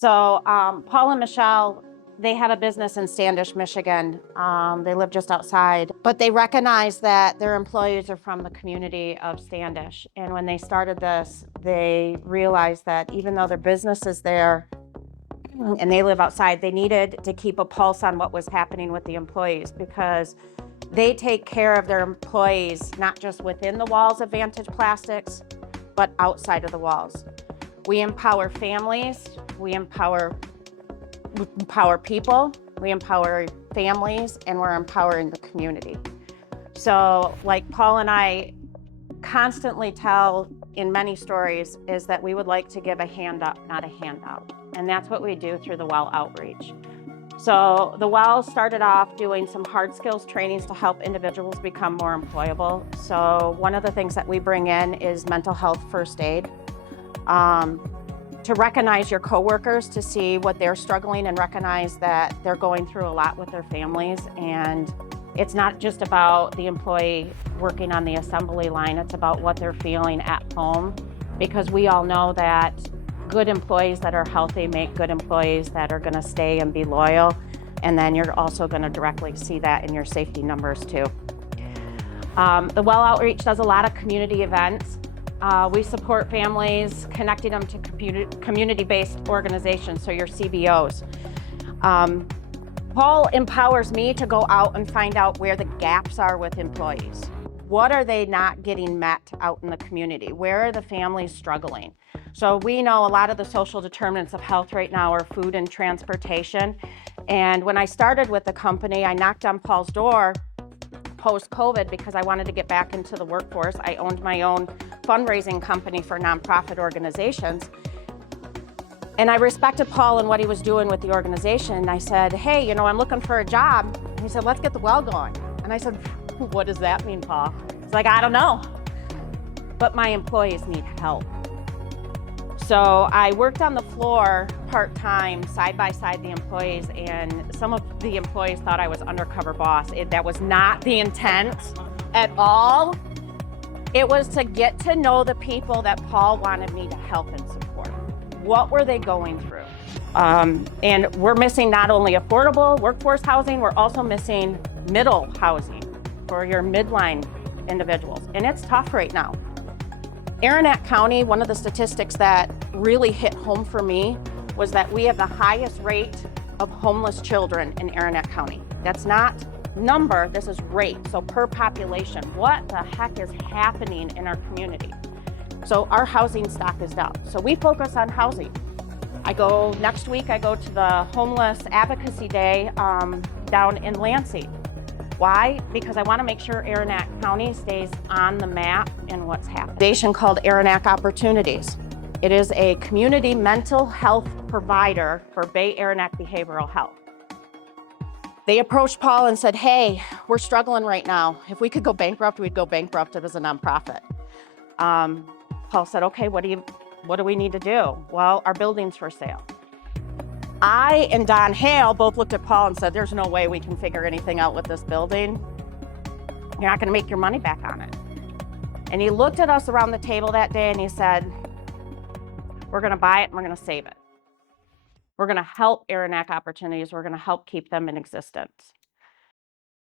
So Paul and Michelle, they had a business in Standish, Michigan. They live just outside, but they recognized that their employees are from the community of Standish. And when they started this, they realized that even though their business is there and they live outside, they needed to keep a pulse on what was happening with the employees, because they take care of their employees, not just within the walls of Vantage Plastics, but outside of the walls. We empower families, we empower people, we empower families, and we're empowering the community. So like Paul and I constantly tell in many stories is that we would like to give a hand up, not a handout. And that's what we do through the WELL outreach. So the WELL started off doing some hard skills trainings to help individuals become more employable. So one of the things that we bring in is mental health first aid. To recognize your coworkers, to see what they're struggling and recognize that they're going through a lot with their families. And it's not just about the employee working on the assembly line, it's about what they're feeling at home, because we all know that good employees that are healthy make good employees that are going to stay and be loyal. And then you're also going to directly see that in your safety numbers too. The WELL outreach does a lot of community events. We support families, connecting them to community-based organizations, so your CBOs. Paul empowers me to go out and find out where the gaps are with employees. What are they not getting met out in the community? Where are the families struggling? So we know a lot of the social determinants of health right now are food and transportation. And when I started with the company, I knocked on Paul's door post-COVID because I wanted to get back into the workforce. I owned my own fundraising company for nonprofit organizations. And I respected Paul and what he was doing with the organization. And I said, hey, I'm looking for a job. And he said, let's get the WELL going. And I said, what does that mean, Paul? He's like, I don't know, but my employees need help. So I worked on the floor part-time, side by side the employees, and some of the employees thought I was undercover boss. That was not the intent at all. It was to get to know the people that Paul wanted me to help and support. What were they going through? And we're missing not only affordable workforce housing, we're also missing middle housing for your midline individuals. And it's tough right now. Aranac County, one of the statistics that really hit home for me was that we have the highest rate of homeless children in Aranac County. That's not number, this is rate, so per population. What the heck is happening in our community? So our housing stock is down. So we focus on housing. Next week, I go to the Homeless Advocacy Day down in Lansing. Why? Because I want to make sure Aranac County stays on the map in what's happening. An organization called Aranac Opportunities. It is a community mental health provider for Bay Aranac behavioral health. They approached Paul and said, hey, we're struggling right now. If we could go bankrupt, we'd go bankrupt as a nonprofit. Paul said, okay, what do we need to do? Well, our building's for sale. I and Don Hale both looked at Paul and said, there's no way we can figure anything out with this building. You're not gonna make your money back on it. And he looked at us around the table that day and he said, we're gonna buy it and we're gonna save it. We're gonna help Aranac Opportunities, we're gonna help keep them in existence.